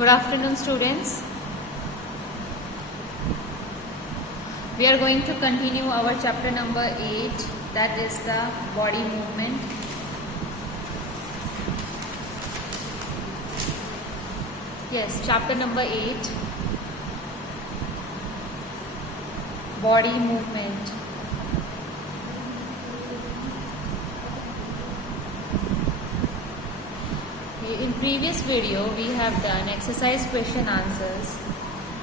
Good afternoon, students. We are going to continue our chapter number 8, that is the body movement. Yes, chapter number 8, body movement. In previous video, we have done exercise question answers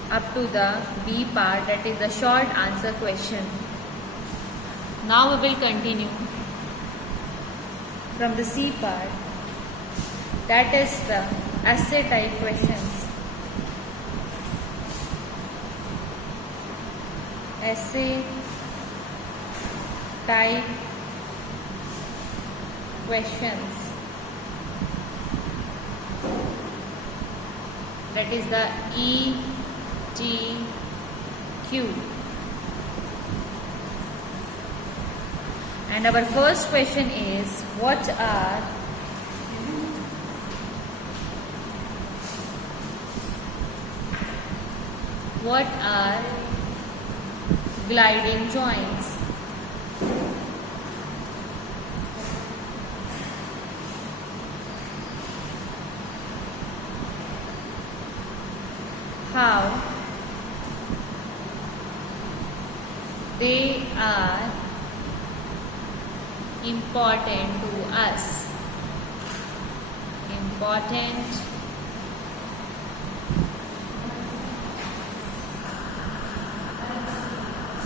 up to the B part, that is the short answer question. Now we will continue from the C part, that is the essay type questions. Essay type questions. That is the ETQ. And our first question is, what are gliding joints? How they are important to us. Important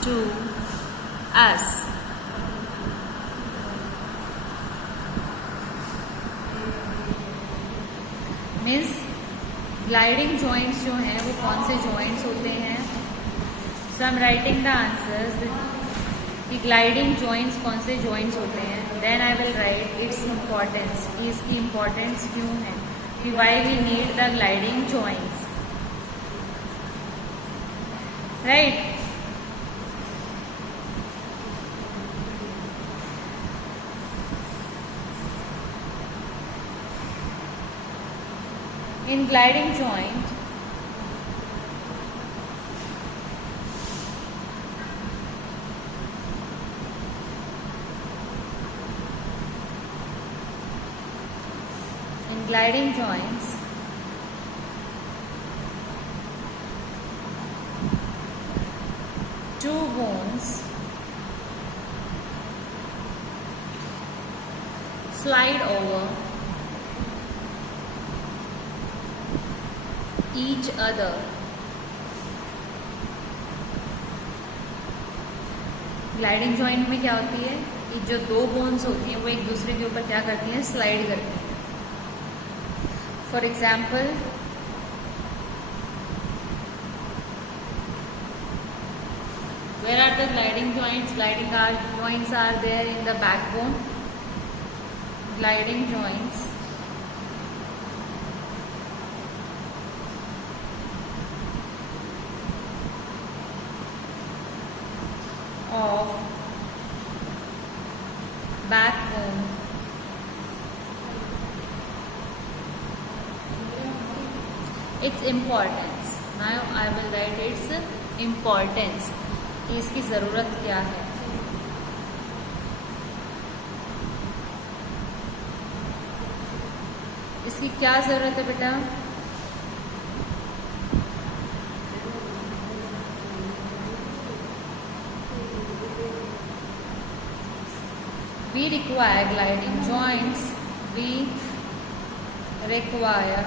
to us. Means gliding joints जो हैं वो कौन से joints होते हैं? So I am writing the answers कि gliding joints कौन से जॉइंट्स होते हैं. Then I will write its importance, कि इसकी इम्पोर्टेंस क्यों है, कि why we need the gliding joints. Right. In gliding joint, joints, two bones slide over each other. Gliding joint में क्या होती है कि जो दो बोन्स होती हैं वो एक दूसरे के ऊपर क्या करती हैं? स्लाइड करती हैं. For example, where are the gliding joints? Gliding joints are there in the backbone. Gliding joints of backbone its importance. Now I will write its importance, कि इसकी ज़रूरत क्या है. इसकी क्या ज़रूरत है बेटा? We require gliding joints. We require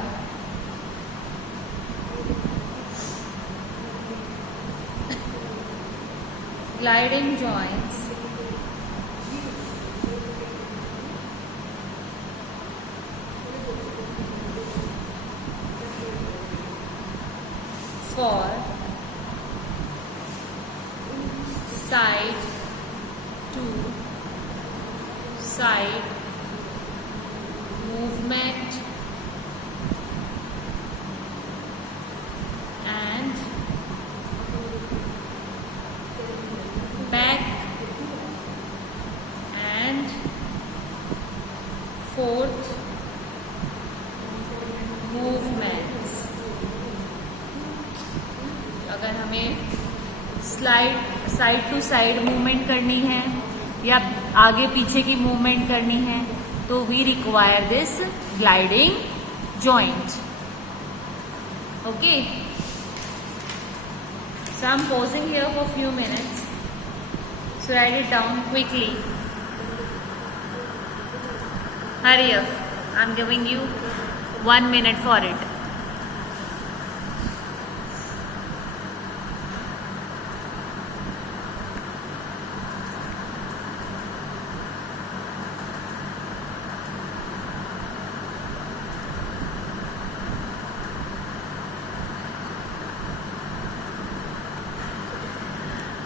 gliding joints for side to side movement and back and forth movements. Side to side movement करनी है या आगे पीछे की मूवमेंट करनी है, तो we require this gliding joint. Okay, so I'm pausing here for few minutes, so write it down quickly. Hurry up, I'm giving you 1 minute for it.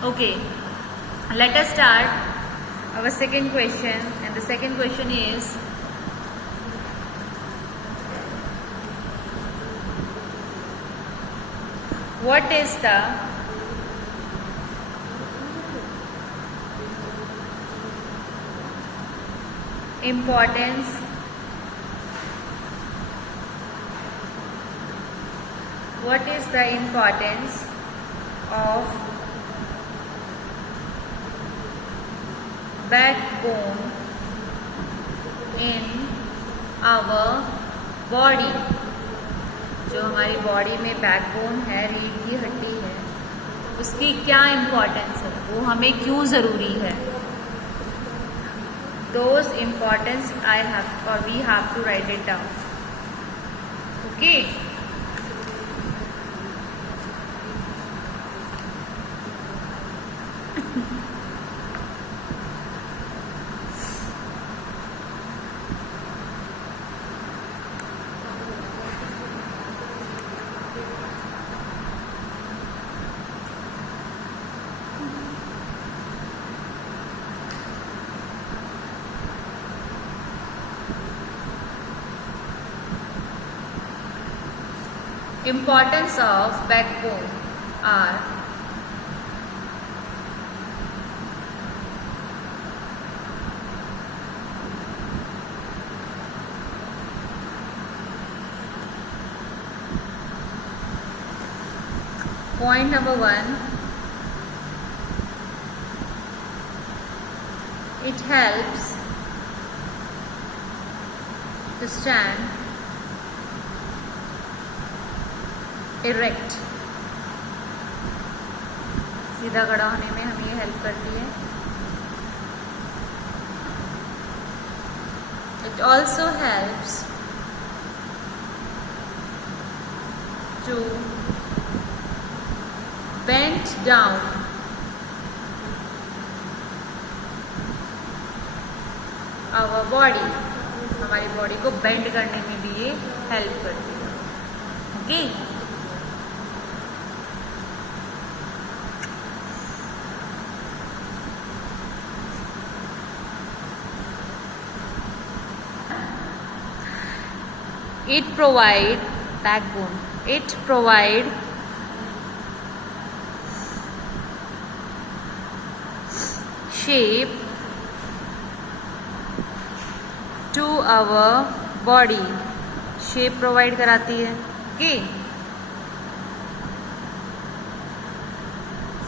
Okay, let us start our second question, and the second question is, what is the importance of backbone in our body? जो हमारी body में backbone है, रीढ़ की हड्डी है, उसकी क्या इम्पोर्टेंस है, वो हमें क्यों ज़रूरी है? Those importance I have or we have to write it down. Okay. Importance of backbone are point number 1, it helps to stand erect, सीधा खड़ा होने में हमें ये हेल्प करती है. It also helps to bend down our body, हमारी body को बेंड करने में भी ये हेल्प करती है. Okay, it provide backbone, it provide shape to our body, shape provide कराती है. Okay,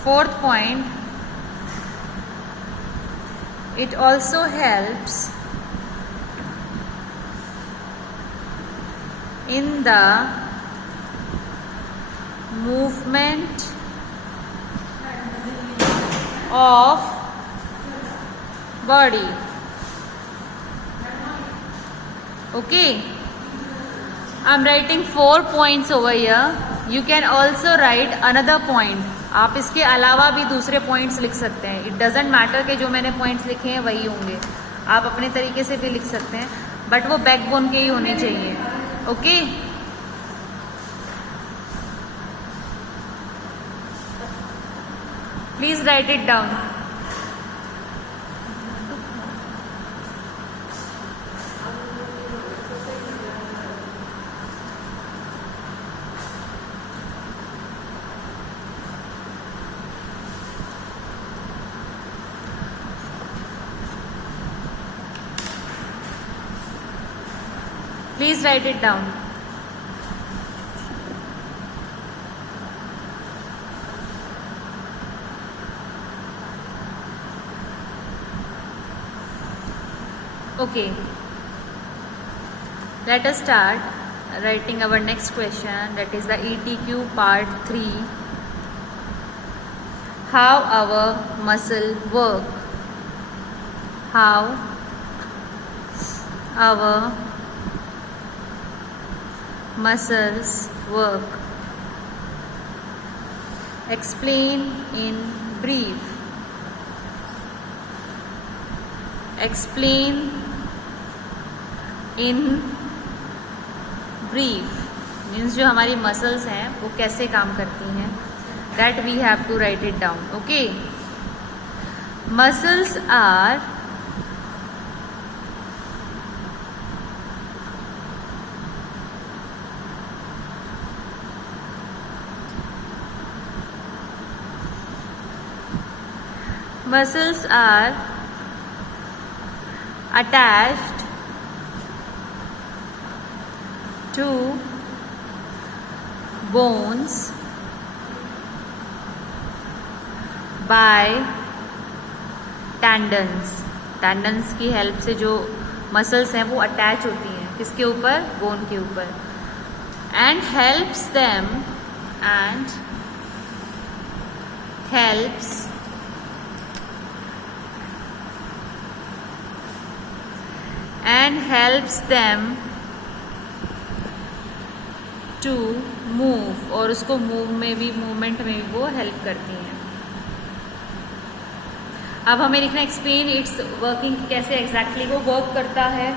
fourth point, it also helps in the movement of body. Okay, I'm writing 4 points over here. You can also write another point. आप इसके अलावा भी दूसरे points लिख सकते हैं. इट डजेंट मैटर कि जो मैंने पॉइंट्स लिखे हैं वही होंगे, आप अपने तरीके से भी लिख सकते हैं, बट वो बैकबोन के ही होने चाहिए. Okay, please right it down. Please write it down. Okay, let us start writing our next question, that is the ETQ part 3. How our muscle work. How our muscles work. Explain in brief. Explain in brief means जो हमारी muscles हैं वो कैसे काम करती हैं, that we have to write it down. Okay, muscles are attached to bones by tendons. Tendons की help से जो मसल्स हैं वो अटैच होती हैं किसके ऊपर, बोन के ऊपर. And helps them to move, और उसको मूवमेंट में भी वो हेल्प करती हैं. अब हमें लिखना एक्सप्लेन इट्स वर्किंग, कैसे एग्जैक्टली वो वर्क करता है.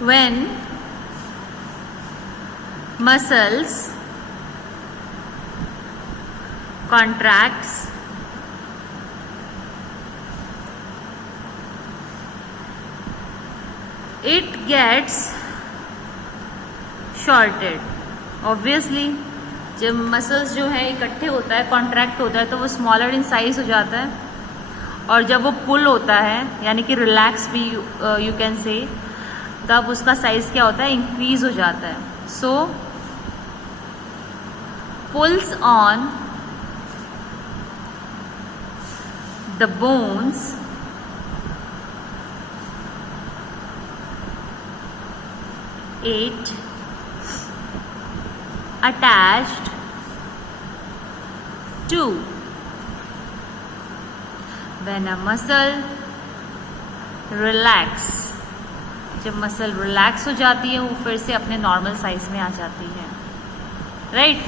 When muscles contracts, it gets shorted. Obviously जब मसल्स जो है इकट्ठे होता है, कॉन्ट्रैक्ट होता है, तो वो स्मॉलर इन साइज हो जाता है. और जब वो पुल होता है यानी कि रिलैक्स भी यू कैन से, तब उसका साइज क्या होता है, इंक्रीज हो जाता है. So pulls on the bones it attached to. When a muscle relax, जब मसल रिलैक्स हो जाती है वो फिर से अपने नॉर्मल साइज में आ जाती है. Right,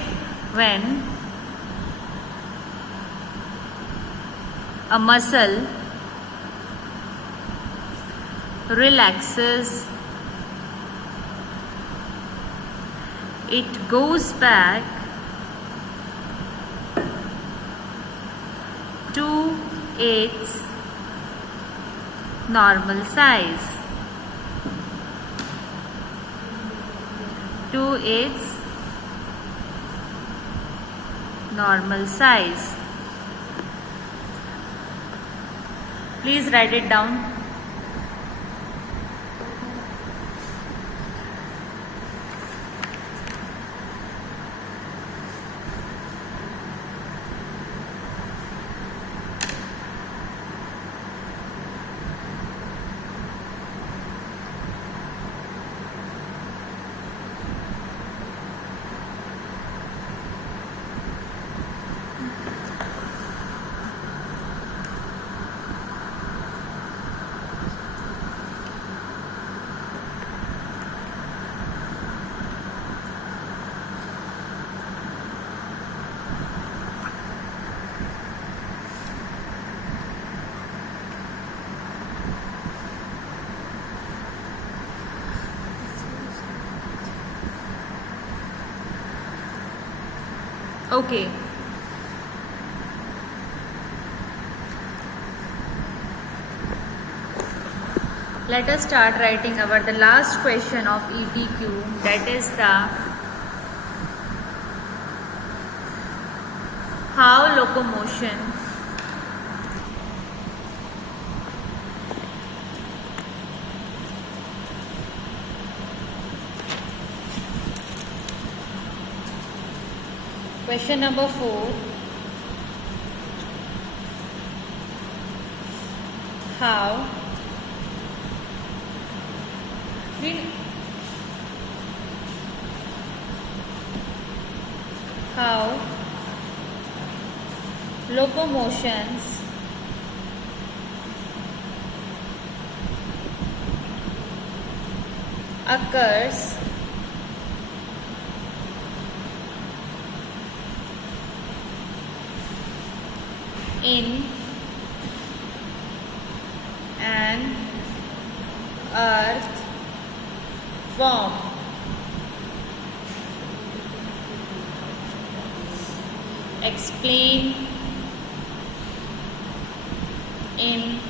when a muscle relaxes, it goes back to its normal size. To its normal size. Please write it down. Okay. Let us start writing the last question of ETQ, that is the how locomotion question number 4. how how locomotions occurs in an earth form. Explain in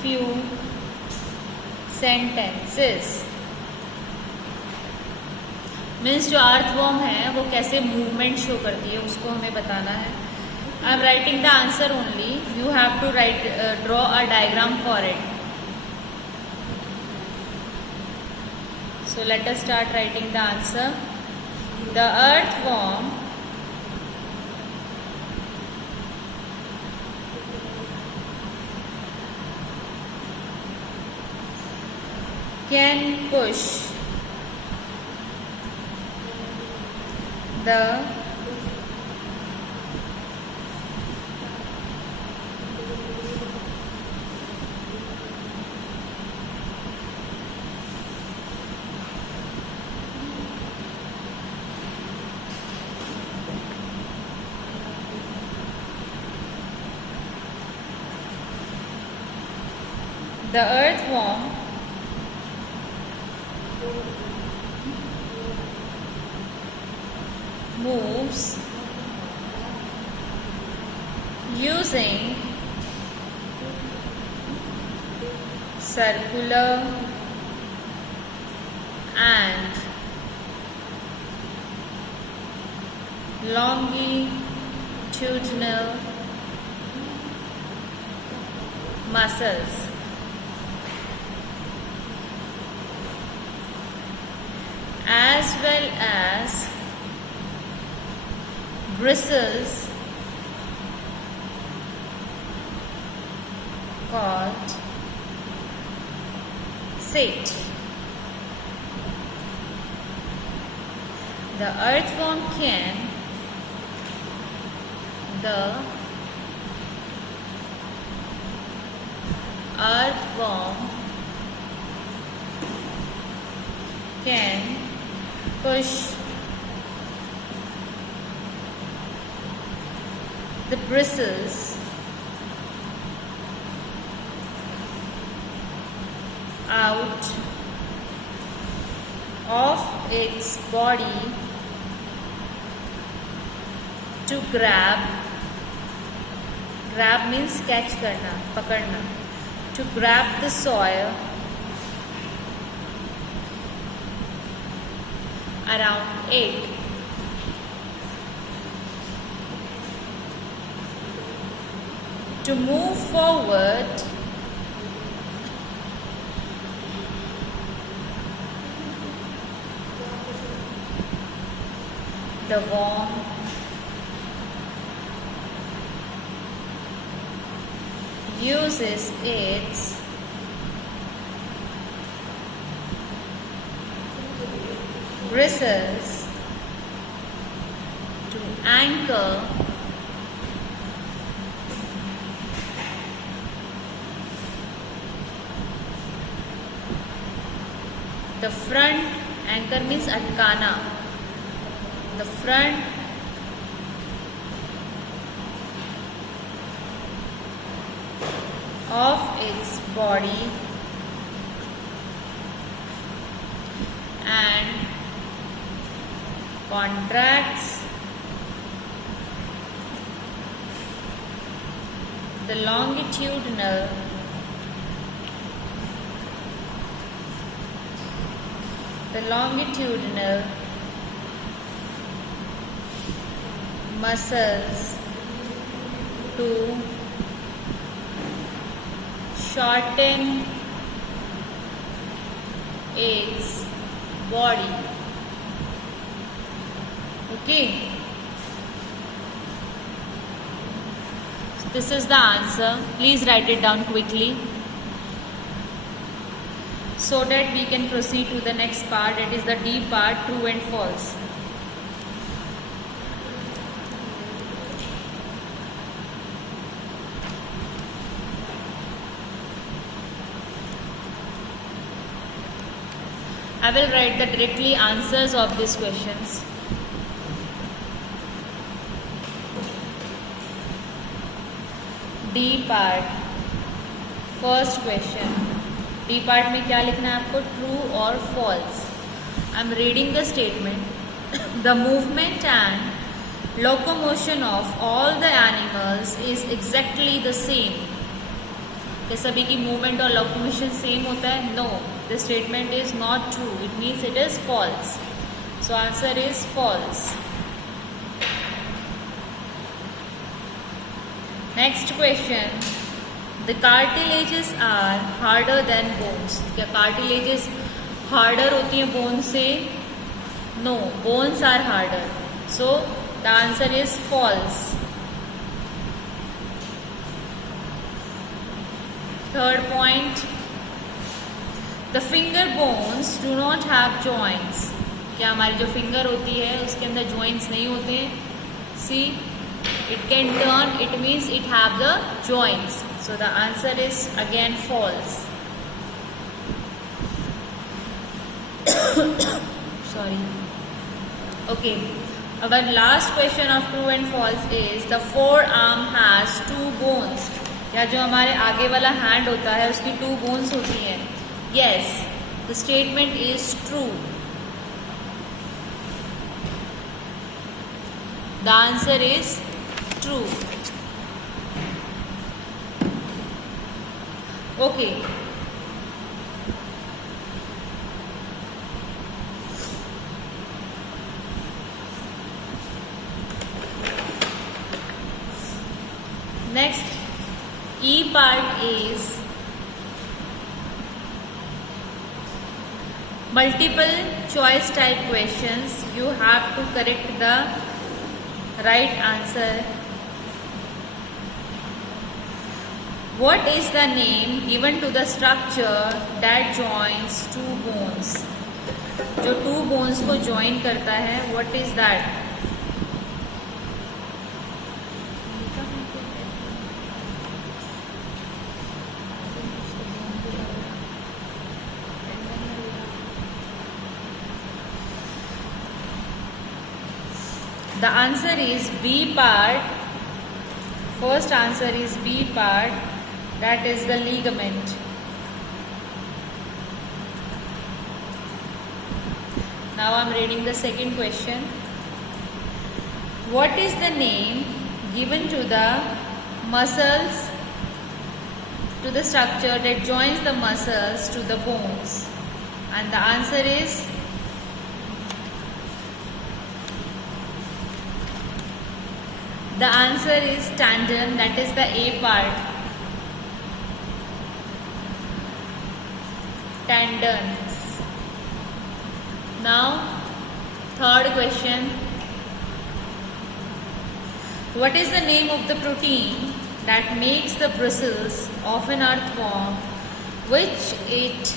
few sentences. Means जो earthworm है वो कैसे movement show करती है उसको हमें बताना है. I am writing the answer only. You have to write draw a diagram for it. So let us start writing the answer. The earthworm can push the earthworm moves using circular and longitudinal muscles. As well as bristles called setae. The earthworm can push the bristles out of its body to grab means catch करना, पकड़ना, to grab the soil around it. To move forward the worm uses its bristles to anchor the front. Anchor means atkana. The front of its body and contracts the longitudinal muscles to shorten its body. Okay. This is the answer. Please write it down quickly so that we can proceed to the next part. That is the D part, true and false. I will write the directly answers of these questions. D part, first question. D part में क्या लिखना है आपको? True or false. I am reading the statement. The movement and locomotion of all the animals is exactly the same. क्या सभी की movement और locomotion same होता है? No. The statement is not true. It means it is false. So answer is false. Next question. The cartilages are harder than bones. क्या cartilages harder होती हैं bones से? No, bones are harder. So the answer is false. Third point. The finger bones do not have joints. क्या हमारी जो finger होती है उसके अंदर joints नहीं होते हैं? See, it can turn. It means it have the joints. So the answer is again false. Sorry. Okay. Our last question of true and false is the forearm has two bones. क्या जो हमारे आगे वाला hand होता है उसकी two bones होती हैं? Yes. The statement is true. The answer is true. Okay. Next, E part is multiple choice type questions. You have to correct the right answer. What is the name given to the structure that joins two bones? जो two bones को join करता है, what is that? The answer is B part. First answer is B part. That is the ligament. Now I am reading the second question. What is the name given to the muscles, to the structure that joins the muscles to the bones? And the answer is tendon. That is the A part. Tendon. Now, third question. What is the name of the protein that makes the bristles of an earthworm, which it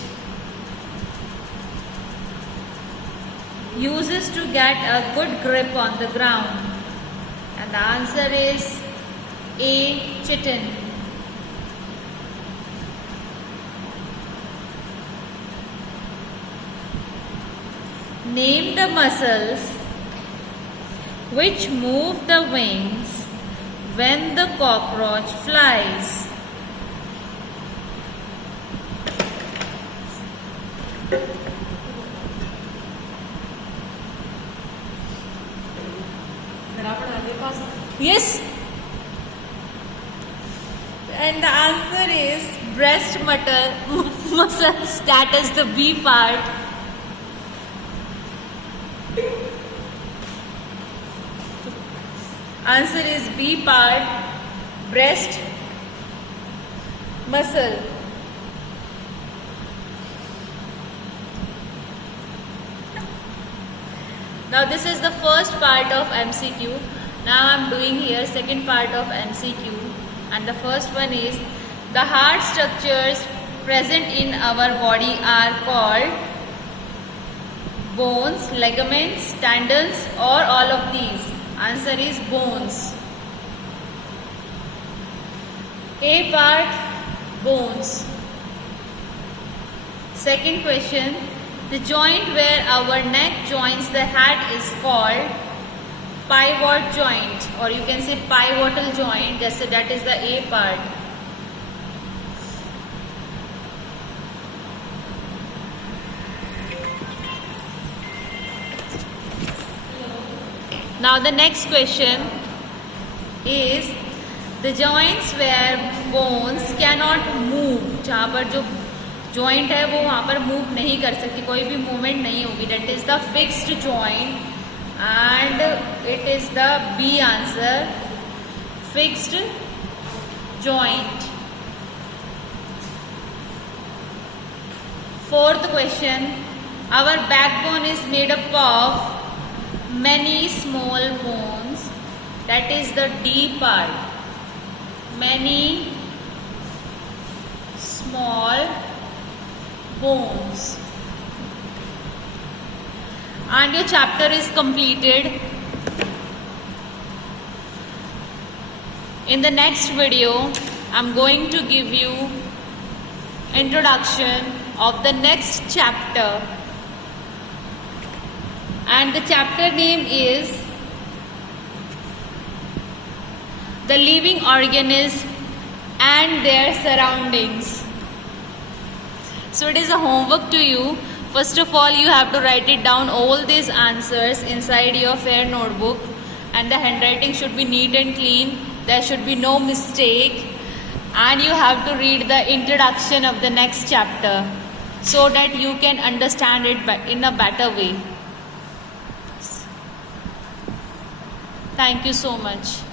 uses to get a good grip on the ground? And the answer is A, chitin. Name the muscles which move the wings when the cockroach flies. Yes. And the answer is breast muscles. That is the B part. Answer is B part, breast muscle. Now this is the first part of MCQ. Now I am doing here second part of MCQ. And the first one is, the hard structures present in our body are called bones, ligaments, tendons, or all of these. Answer is bones. A part, bones. Second question, the joint where our neck joins the head is called pivot joint, or you can say pivotal joint. That is the A part. Now the next question is, the joints where bones cannot move, जहाँ पर जो joint है वो वहाँ पर move नहीं कर सकती, कोई भी movement नहीं होगी. That is the fixed joint, and it is the B answer, fixed joint. Fourth question, our backbone is made up of many small bones. That is the D part. Many small bones. And your chapter is completed. In the next video, I'm going to give you introduction of the next chapter. And the chapter name is the living organism and their surroundings. So it is a homework to you. First of all, you have to write it down, all these answers inside your fair notebook, and the handwriting should be neat and clean. There should be no mistake, and you have to read the introduction of the next chapter so that you can understand it in a better way. Thank you so much.